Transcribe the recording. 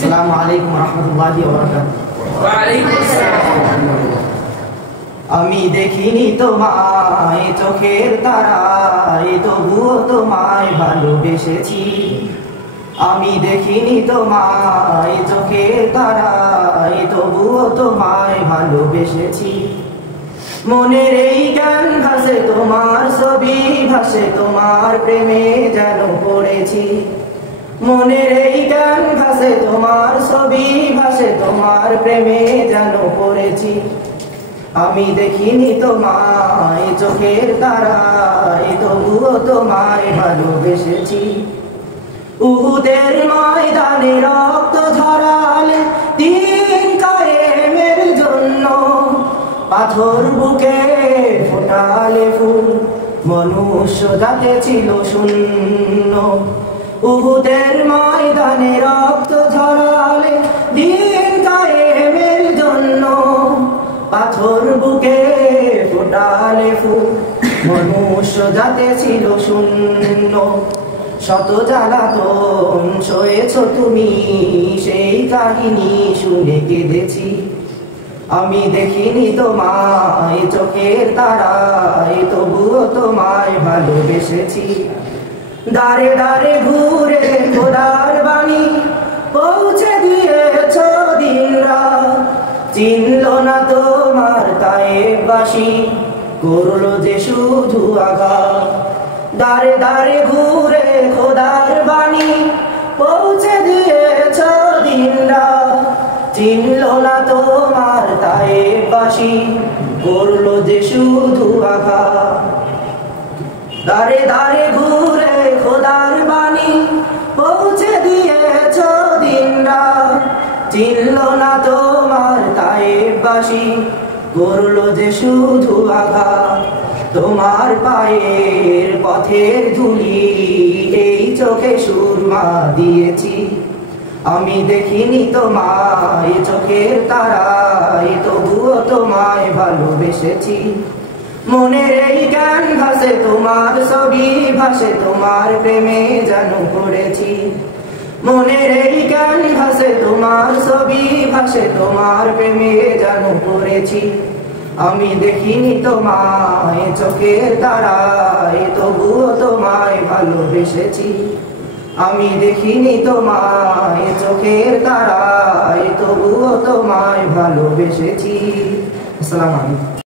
আসসালামু আলাইকুম রাহমাতুল্লাহি ওয়া বারাকাতুহু। ওয়া আলাইকুম আসসালাম। আমি দেখিনি তোমায় চোখের তারায়, তবুও তোমায় ভালোবেসেছি। আমি দেখিনি তোমায় চোখের তারায়, তবুও তোমায় ভালোবেসেছি। মনের এই গান ভাসে তোমার ছবি, ভাসে তোমার প্রেমে যেন পড়েছি। মনের এই গান ভাসে তোমার ছবি, ভাসে তোমার প্রেমে যেন পড়েছি। আমি দেখিনি তোমায় চোখের তারায়, তবুও তোমায় ভালোবেসেছি। উহুদের ময়দানে রক্ত ঝরালে দিন কায়েমের জন্য, পাথর বুকে ফোটালে ফুল, মনুষ্য জাতি ছিল শূন্য। উহুদের ময়দানে রক্ত ঝরালে দিন কায়েমের জন্য, পাথর বুকে ফোটালে ফুল, মনুষ্য জাতি ছিল শূন্য। শত জ্বালাতন সয়েছ তুমি, সেই কাহিনী শুনে কেঁদেছি। আমি দেখিনি তোমায় চোখের তারায়, তবুও তোমায় ভালোবেসেছি। দাঁড়ে দাঁড়ে ঘুরে খোদার বাণী পৌঁছে দিয়েছ দিনরাত, চিনল না তোমার তায়েববাসী, করলো যে শুধু আঘাত। দাঁড়ে দাঁড়ে ঘুরে খোদার বাণী পৌঁছে দিয়েছ দিনরাত, চিনল না তোমার তায়েববাসী, করলো যে শুধু আঘাত। দাঁড়ে দাঁড়ে ঘুরে খোদার বাণী পৌঁছে দিয়েছ দিনরাত, চিনল না তোমার তায়েববাসী, করলো যে শুধু আঘাত। তোমার পায়ের পথের ধুলি এই চোখে সুরমা দিয়েছি। আমি দেখিনি তোমায় চোখের তারায়, তবুও তোমায় ভালোবেসেছি। মনের এই গান ভাসে তোমার ছবি, ভাসে তোমার প্রেমে যেন পড়েছি। মনের এই গান ভাসে তোমার ছবি, ভাসে তোমার প্রেমে যেন পড়েছি। আমি দেখিনি তোমায় চোখের তারায়, তবুও তোমায় ভালোবেসেছি। আমি দেখিনি তোমায় চোখের তারায়, তবুও তোমায় ভালোবেসেছি। আসসালামু আলাইকুম।